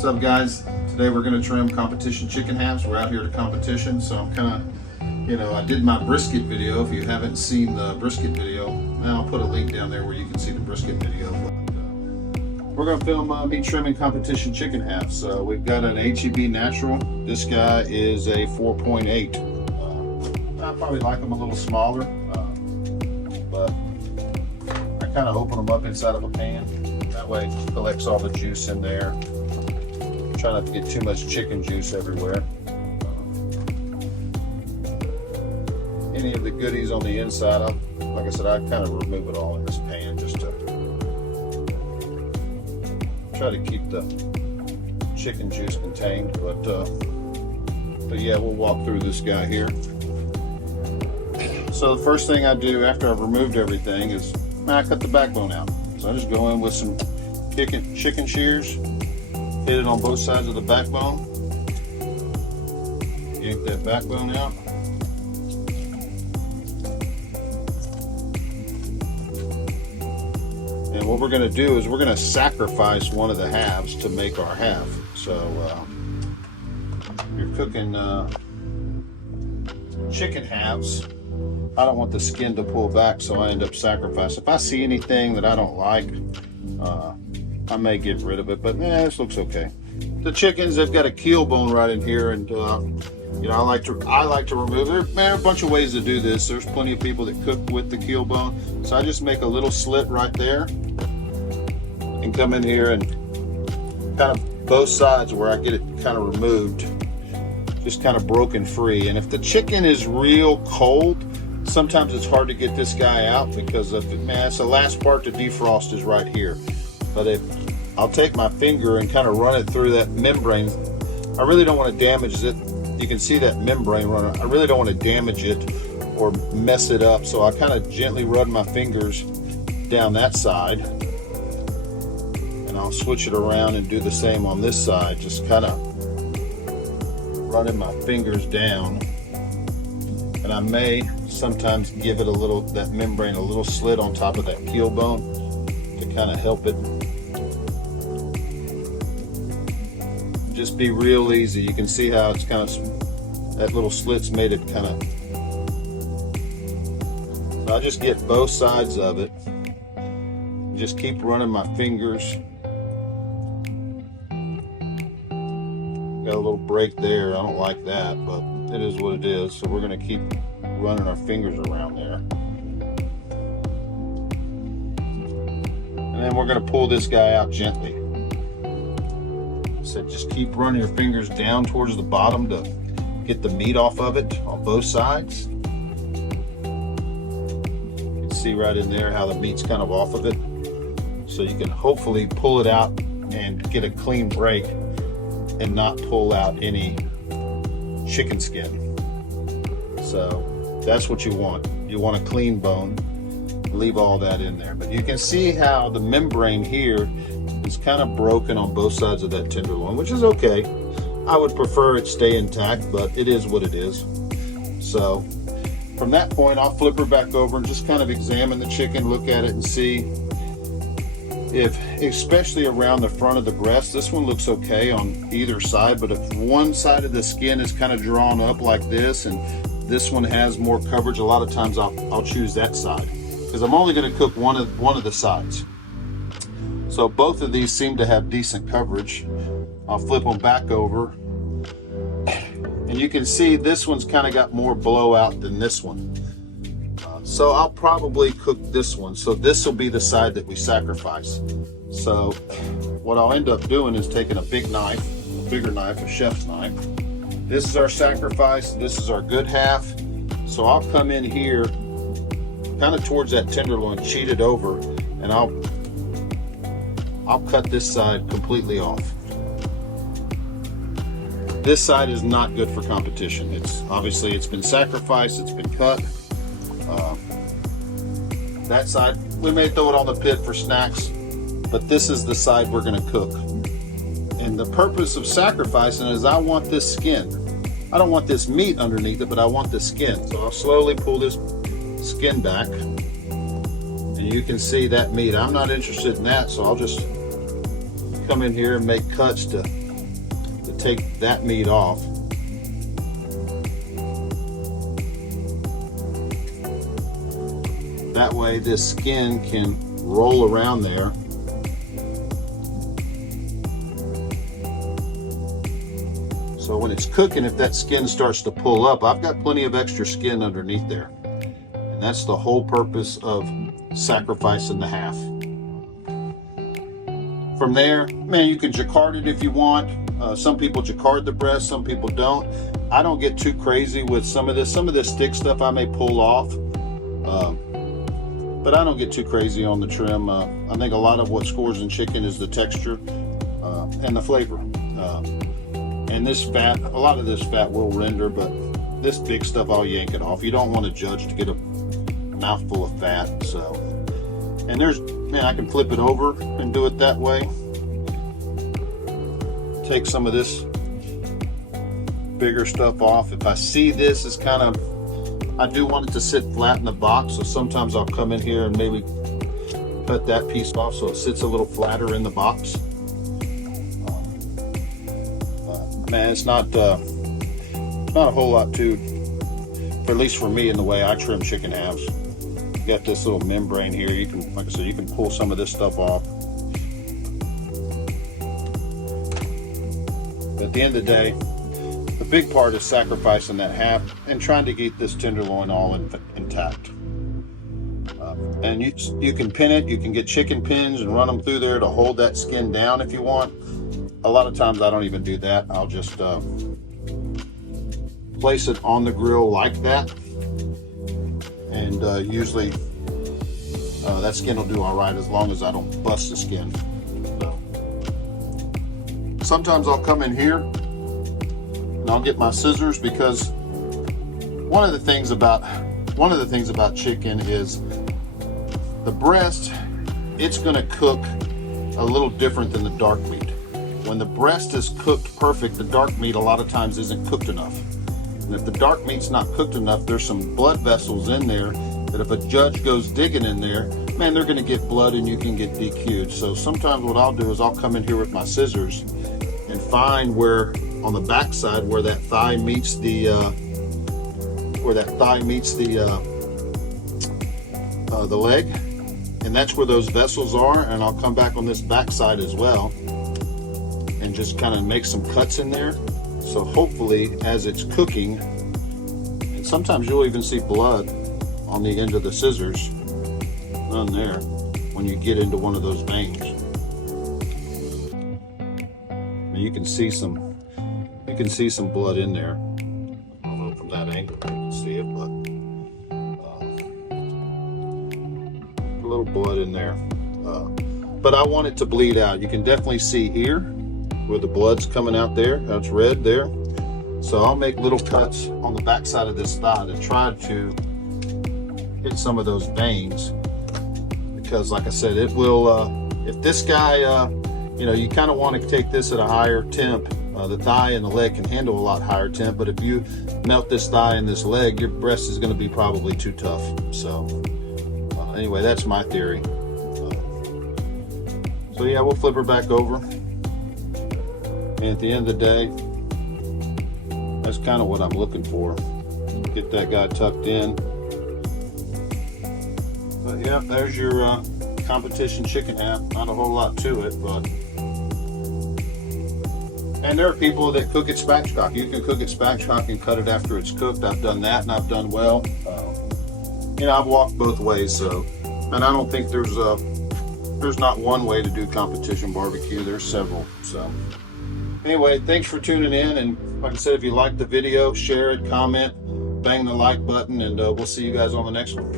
What's up, guys? Today we're going to trim competition chicken halves. We're out here to competition, so I'm kind of, I did my brisket video. If you haven't seen the brisket video, I'll put a link down there where you can see the brisket video. But, we're going to film me trimming competition chicken halves. So we've got an HEB Natural. This guy is a 4.8. I probably like them a little smaller, but I kind of open them up inside of a pan. That way it collects all the juice in there. Try not to get too much chicken juice everywhere. Any of the goodies on the inside, like I said, I kind of remove it all in this pan just to try to keep the chicken juice contained. But yeah, we'll walk through this guy here. So the first thing I do after I've removed everything is I cut the backbone out. So I just go in with some chicken shears. Hit it on both sides of the backbone. Yank that backbone out. And what we're going to do is we're going to sacrifice one of the halves to make our half. So you're cooking chicken halves. I don't want the skin to pull back, so I end up sacrificing. If I see anything that I don't like, I may get rid of it, but this looks okay. The chickens, they've got a keel bone right in here, and I like to remove. There are a bunch of ways to do this. There's plenty of people that cook with the keel bone, so I just make a little slit right there, and come in here and kind of both sides where I get it kind of removed, just kind of broken free. And if the chicken is real cold, sometimes it's hard to get this guy out because of it's the last part to defrost is right here. But if I'll take my finger and kind of run it through that membrane, I really don't want to damage it. You can see that membrane running. I really don't want to damage it or mess it up. So I kind of gently run my fingers down that side, and I'll switch it around and do the same on this side. Just kind of running my fingers down, and I may sometimes give it that membrane a little slit on top of that keel bone to kind of help it just be real easy. You can see how it's kind of, that little slit's made it kind of, so I just get both sides of it, just keep running my fingers. Got a little break there, I don't like that, but it is what it is. So we're going to keep running our fingers around there, and then we're going to pull this guy out gently. So just keep running your fingers down towards the bottom to get the meat off of it on both sides. You can see right in there how the meat's kind of off of it, so you can hopefully pull it out and get a clean break and not pull out any chicken skin. So that's what you want. You want a clean bone. Leave all that in there. But you can see how the membrane here is kind of broken on both sides of that tenderloin, which is okay. I would prefer it stay intact, but it is what it is. So from that point, I'll flip her back over and just kind of examine the chicken, look at it and see if, especially around the front of the breast, this one looks okay on either side, but if one side of the skin is kind of drawn up like this and this one has more coverage, a lot of times I'll choose that side, because I'm only going to cook one of the sides. So both of these seem to have decent coverage. I'll flip them back over, and you can see this one's kind of got more blowout than this one. So I'll probably cook this one. So this will be the side that we sacrifice. So what I'll end up doing is taking a big knife, a bigger knife, a chef's knife. This is our sacrifice. This is our good half. So I'll come in here kind of towards that tenderloin, cheat it over, and I'll cut this side completely off. This side is not good for competition. It's been sacrificed, it's been cut. That side, we may throw it on the pit for snacks, but this is the side we're going to cook. And the purpose of sacrificing is I want this skin. I don't want this meat underneath it, but I want the skin. So I'll slowly pull this skin back, and you can see that meat. I'm not interested in that, so I'll just come in here and make cuts to take that meat off. That way this skin can roll around there. So when it's cooking, if that skin starts to pull up, I've got plenty of extra skin underneath there. And that's the whole purpose of sacrificing the half. From there, man, you can jacquard it if you want. Some people jacquard the breast, some people don't. I don't get too crazy with some of this. Some of this thick stuff I may pull off, but I don't get too crazy on the trim. I think a lot of what scores in chicken is the texture and the flavor. And this fat, a lot of this fat will render, but this big stuff, I'll yank it off. You don't want to judge to get a mouthful of fat. So, and there's, man, I can flip it over and do it that way. Take some of this bigger stuff off. If I see this is kind of, I do want it to sit flat in the box, so sometimes I'll come in here and maybe cut that piece off so it sits a little flatter in the box. Man, it's not a whole lot to, or at least for me, in the way I trim chicken halves. You got this little membrane here. You can, like I said, you can pull some of this stuff off. But at the end of the day, the big part is sacrificing that half and trying to keep this tenderloin all intact. And you can pin it. You can get chicken pins and run them through there to hold that skin down if you want. A lot of times I don't even do that. I'll just place it on the grill like that, and usually that skin will do all right as long as I don't bust the skin. Sometimes I'll come in here and I'll get my scissors, because one of the things about chicken is the breast. It's going to cook a little different than the dark meat. When the breast is cooked perfect, the dark meat a lot of times isn't cooked enough. And if the dark meat's not cooked enough, there's some blood vessels in there that if a judge goes digging in there, man, they're gonna get blood and you can get DQ'd. So sometimes what I'll do is I'll come in here with my scissors and find where on the back side where that thigh meets the leg, and that's where those vessels are, and I'll come back on this back side as well and just kind of make some cuts in there. So hopefully as it's cooking, and sometimes you'll even see blood on the end of the scissors, none there, when you get into one of those veins. And you can see some blood in there. I don't know from that angle you can see it, but a little blood in there. But I want it to bleed out. You can definitely see here where the blood's coming out there. That's red there. So I'll make little cuts on the back side of this thigh to try to hit some of those veins, because like I said, it will, if this guy, you kind of want to take this at a higher temp. The thigh and the leg can handle a lot higher temp, but if you melt this thigh and this leg, your breast is going to be probably too tough. So anyway, that's my theory. So yeah, we'll flip her back over. And at the end of the day, that's kind of what I'm looking for. Get that guy tucked in. But yeah, there's your competition chicken half. Not a whole lot to it, but. And there are people that cook it spatchcock. You can cook it spatchcock and cut it after it's cooked. I've done that and I've done well. I've walked both ways. So, and I don't think there's not one way to do competition barbecue. There's several. So. Anyway, thanks for tuning in, and like I said, if you liked the video, share it, comment, bang the like button, and we'll see you guys on the next one.